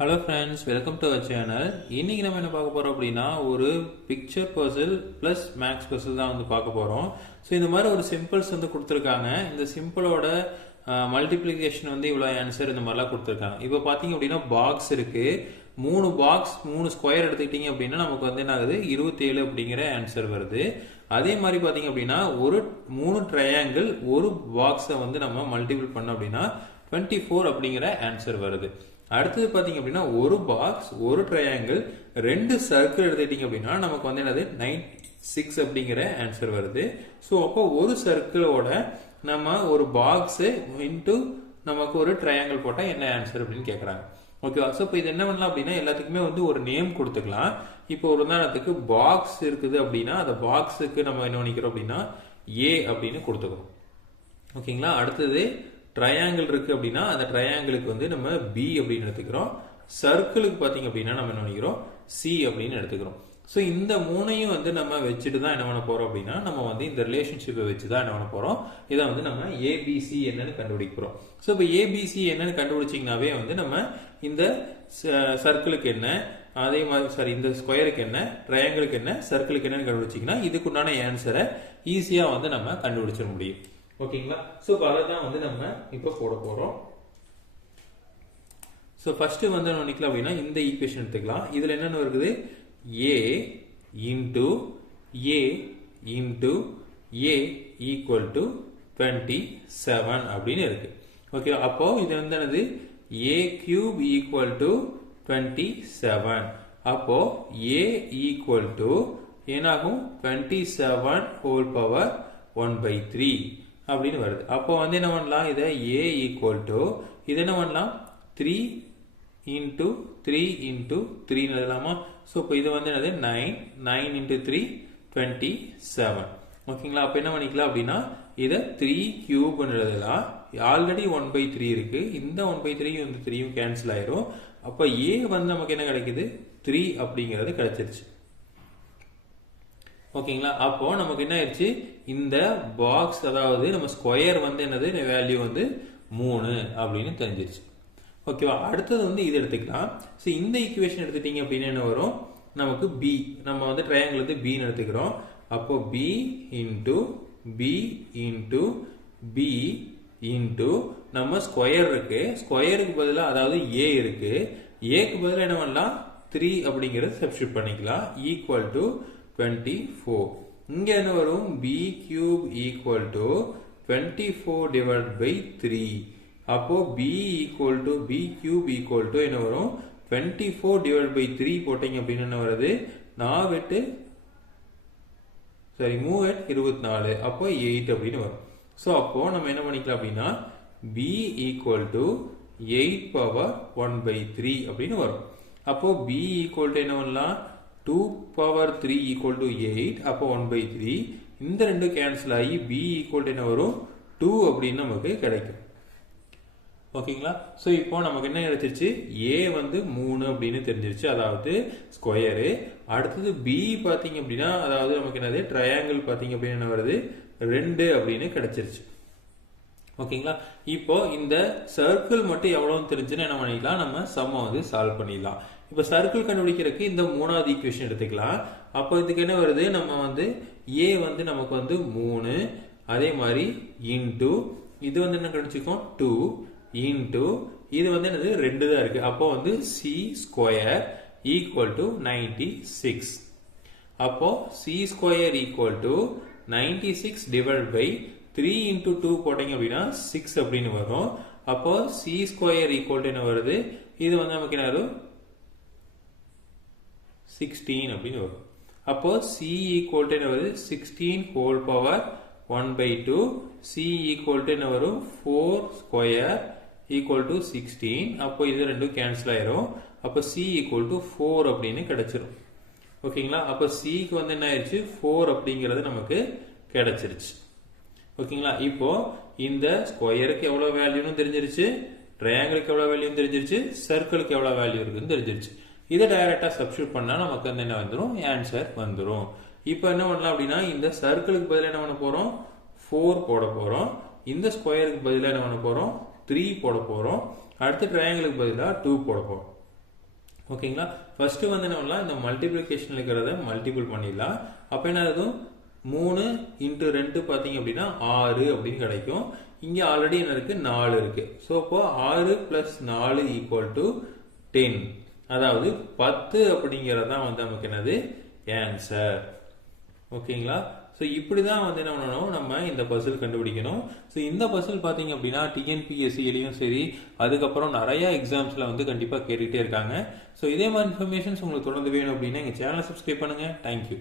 Hello friends, welcome to our channel. இன்னைக்கு நம்ம என்ன பார்க்க போறோம் அப்படின்னா, ஒரு picture puzzle plus maths puzzle தான் வந்து பார்க்க போறோம். ஸோ இந்த மாதிரி ஒரு சிம்பிள்ஸ் வந்து கொடுத்துருக்காங்க. இந்த சிம்பிளோட மல்டிப்ளிகேஷன் வந்து இவ்வளோ ஆன்சர் இந்த மாதிரிலாம் கொடுத்துருக்காங்க. இப்போ பார்த்தீங்க அப்படின்னா பாக்ஸ் இருக்கு. 3 ஸ்கொயர் எடுத்துக்கிட்டீங்க அப்படின்னா நமக்கு வந்து என்ன ஆகுது, 27 அப்படிங்கிற ஆன்சர் வருது. அதே மாதிரி பார்த்தீங்க அப்படின்னா ஒரு 3 ட்ரையாங்கிள் ஒரு பாக்ஸை வந்து நம்ம மல்டிபிள் பண்ணோம் அப்படின்னா 24 அப்படிங்கிற ஆன்சர் வருது. அடுத்தது பாத்தீங்க அப்படின்னா ஒரு பாக்ஸ் ஒரு ட்ரையாங்கிள் 2 சர்க்கிள் எடுத்துட்டீங்க அப்படின்னா நமக்கு வந்து என்னது 96 அப்படிங்கிற ஆன்சர் வருது. ஸோ அப்போ ஒரு சர்க்கிளோட நம்ம ஒரு பாக்ஸ் இன்டு நமக்கு ஒரு ட்ரையாங்கிள் போட்டா என்ன ஆன்சர் அப்படின்னு கேட்கறாங்க. ஓகேவா? ஸோ இப்போ இது என்ன பண்ணலாம் அப்படின்னா எல்லாத்துக்குமே வந்து ஒரு நேம் கொடுத்துக்கலாம். இப்போ ஒரு உதாரணத்துக்கு பாக்ஸ் இருக்குது அப்படின்னா அந்த பாக்ஸுக்கு நம்ம என்ன பண்ணிக்கிறோம் அப்படின்னா ஏ அப்படின்னு கொடுத்துக்கிறோம். ஓகேங்களா? அடுத்தது ட்ரையாங்கிள் இருக்கு அப்படின்னா அந்த ட்ரையாங்கிளுக்கு வந்து நம்ம பி அப்படின்னு எடுத்துக்கிறோம். சர்க்கிளுக்கு பாத்தீங்க அப்படின்னா நம்ம என்ன பண்ணிக்கிறோம் சி அப்படின்னு எடுத்துக்கிறோம். ஸோ இந்த மூணையும் வந்து நம்ம வச்சுட்டு தான் என்ன பண்ண போறோம் அப்படின்னா நம்ம வந்து இந்த ரிலேஷன்ஷிப்பை வச்சு தான் என்ன பண்ண போறோம், இதை வந்து நம்ம ஏபிசி என்னன்னு கண்டுபிடிக்க போறோம். ஸோ இப்போ ஏபிசி என்னன்னு கண்டுபிடிச்சிங்கனாவே வந்து நம்ம இந்த சர்க்கிளுக்கு என்ன, அதே மாதிரி இந்த ஸ்கொயருக்கு என்ன, ட்ரையாங்கிளுக்கு என்ன, சர்க்கிளுக்கு என்னன்னு கண்டுபிடிச்சிங்கன்னா இதுக்குண்டான ஆன்சரை ஈஸியா வந்து நம்ம கண்டுபிடிச்சிட முடியும். ஓகேங்களா? சோ அதை தான் வந்து நம்ம இப்போ போட போறோம். சோ ஃபர்ஸ்ட் வந்து என்ன பண்ணிக்கலாம் அப்படின்னா இந்த ஈக்குவேஷன் எடுத்துக்கலாம். இதுல என்னன்னு இருக்குது a into a into a equal to 27 அப்படின்னு இருக்கு. ஓகே, அப்போ இது வந்து என்னது a கியூப் ஈக்குவல் டு 27. அப்போ a ஈக்குவல் டு என்னாகும் 27 ஹோல் பவர் 1/3 அப்படின்னு வருது. அப்போ வந்து என்ன பண்ணலாம், இதை a ஈக்குவல் டு இது என்ன பண்ணலாம் 3 இன்டு 3 இன்டு 3 எழுதலாமா? ஸோ இப்போ இது வந்து என்னது 9 இன்டு 3 27. ஓகேங்களா? அப்போ என்ன பண்ணிக்கலாம் அப்படின்னா இதை 3 கியூப் எழுதலாம். ஆல்ரெடி 1/3 இருக்கு. இந்த 1/3 இந்த 3 கேன்சல் ஆயிரும். அப்போ a வந்து நமக்கு என்ன கிடைக்குது 3 அப்படிங்கிறது கிடைச்சிருச்சு. ஓகேங்களா? அப்போ நமக்கு என்ன ஆயிடுச்சு, இந்த பாக்ஸ் அதாவது நம்ம ஸ்கொயர் வந்து என்னது வேல்யூ வந்து 3 அப்படின்னு தெரிஞ்சிருச்சு. ஓகேவா? அடுத்தது வந்து இது எடுத்துக்கலாம். ஸோ இந்த ஈக்குவேஷன் எடுத்துட்டீங்க அப்படின்னா என்ன வரும், நமக்கு பி, நம்ம வந்து ட்ரையாங்கிள் வந்து பின்னு எடுத்துக்கிறோம். அப்போ P into P into P into நம்ம ஸ்கொயர் இருக்கு, ஸ்கொயருக்கு பதிலாக அதாவது ஏ இருக்கு, ஏக்கு பதிலாக என்ன பண்ணலாம் 3 அப்படிங்கிறது சப்ஸ்டிட்யூட் பண்ணிக்கலாம். Equal to 24. இங்க என்ன வரும் b cube equal to 24 divided by 3. அப்போ b equal to b cube equal to என்ன வரும் 24 divided by 3 போட்டீங்க அப்படின்னு என்ன வருது 4 24. அப்போ 8 அப்படின்னு வரும். ஸோ அப்போ நம்ம என்ன பண்ணிக்கலாம் அப்படின்னா b equal to 8 power 1/3 அப்படின்னு வரும். அப்போ b equal to என்ன பண்ணலாம் 2 power 3 equal to 8. அப்போ 1/3. இந்த ரெண்டு கேன்சல் ஆகி b equal to என்ன வரும் 2 அப்படின்னு நமக்கு கிடைக்கும். ஓகேங்களா? ஸோ இப்போ நமக்கு என்ன கிடைச்சிருச்சு, a வந்து 3 அப்படின்னு தெரிஞ்சிருச்சு, அதாவது ஸ்கொயரு. அடுத்தது b பார்த்தீங்க அப்படின்னா அதாவது நமக்கு என்னது ட்ரையாங்கிள் பார்த்தீங்க அப்படின்னு என்ன வருது 2 அப்படின்னு கிடைச்சிருச்சு. ஓகேங்களா? இப்போ இந்த சர்க்கிள் மட்டும் எவ்வளவு தெரிஞ்சுன்னா என்ன பண்ணிக்கலாம், நம்ம சம்ம வந்து சால்வ் பண்ணிடலாம். இப்ப சர்க்கிள் கண்டுபிடிக்கிறதுக்கு இந்த மூணாவது ஈக்குவேஷன் எடுத்துக்கலாம். அப்போ இதுக்கு என்ன வருது, நம்ம வந்து a வந்து நமக்கு வந்து 3, அதே மாதிரி இன்டு இது வந்து என்ன கண்டுபிடிச்சிருக்கோம் 2 இன்டு இது வந்து என்னது 2 தான் இருக்கு. அப்போ வந்து c ஸ்கொயர் ஈக்குவல் டு 96. அப்போ c square equal to 96 divide by 3 into 2 போட்டீங்க அப்படின்னா 6 அப்படின்னு வரும். அப்போ c ஸ்கொயர் ஈக்குவல் டு என்ன வருது, இது வந்து நமக்கு என்ன வரும் 16 அப்படின்னு வரும். அப்போ c ஈக்குவல் டு என்ன வருது 16 whole power 1/2. c equal to என்ன வரும் 4 ஸ்கொயர் ஈக்குவல் டு 16. அப்போ இது ரெண்டும் கேன்சல் ஆயிரும். அப்போ c ஈக்குவல் டு 4 அப்படின்னு கிடைச்சிரும். ஓகேங்களா? அப்போ c க்கு வந்து என்ன ஆயிடுச்சு 4 அப்படிங்கிறது நமக்கு கிடைச்சிருச்சு. ஓகேங்களா? இப்போ இந்த ஸ்கொயருக்கு எவ்வளவு வேல்யூன்னு தெரிஞ்சிருச்சு, ட்ரையாங்கிளுக்கு எவ்வளவு வேல்யூ தெரிஞ்சிருச்சு, சர்க்கிளுக்கு எவ்வளவு வேல்யூ இருக்குன்னு தெரிஞ்சிருச்சு. இதை டைரக்டா சப்ஸ்டிட்யூட் பண்ணா நமக்கு வந்து என்ன வந்துடும், ஆன்சர் வந்துடும். இப்போ என்ன பண்ணலாம் அப்படின்னா இந்த சர்க்கிளுக்கு பதிலாக என்ன பண்ண போறோம் 4 போட போறோம், இந்த ஸ்கொயருக்கு பதிலாக என்ன பண்ண போறோம் 3 போட போறோம், அடுத்து ட்ரையாங்கிளுக்கு பதிலாக 2 போட போறோம். ஓகேங்களா. ஃபர்ஸ்ட் வந்து என்ன பண்ணலாம், இந்த மல்டிப்ளிகேஷன்ல இருக்கிறத மல்டிபிள் பண்ணிடலாம். அப்போ என்ன ஆகும், 3 இன்ட்டு 2 பார்த்தீங்க அப்படின்னா 6 அப்படின்னு கிடைக்கும். இங்கே ஆல்ரெடி என்ன இருக்கு, 4 இருக்கு. ஸோ அப்போ 6 பிளஸ் 4 ஈக்குவல் டு 10, அதாவது 10 அப்படிங்கிறது தான் வந்து நமக்கு என்னது ஆன்சர். ஓகேங்களா. ஸோ இப்படி தான் வந்து என்ன பண்ணணும், நம்ம இந்த பசில் கண்டுபிடிக்கணும். ஸோ இந்த பசில் பார்த்தீங்க அப்படின்னா டிஎன்பிஎஸ்சிலையும் சரி, அதுக்கப்புறம் நிறைய எக்ஸாம்ஸில் வந்து கண்டிப்பாக கேட்டுகிட்டே இருக்காங்க. ஸோ இதே மாதிரி இன்ஃபர்மேஷன்ஸ் உங்களுக்கு தொடர்ந்து வேணும் அப்படின்னா எங்கள் சேனலை சப்ஸ்கிரைப் பண்ணுங்கள். தேங்க்யூ.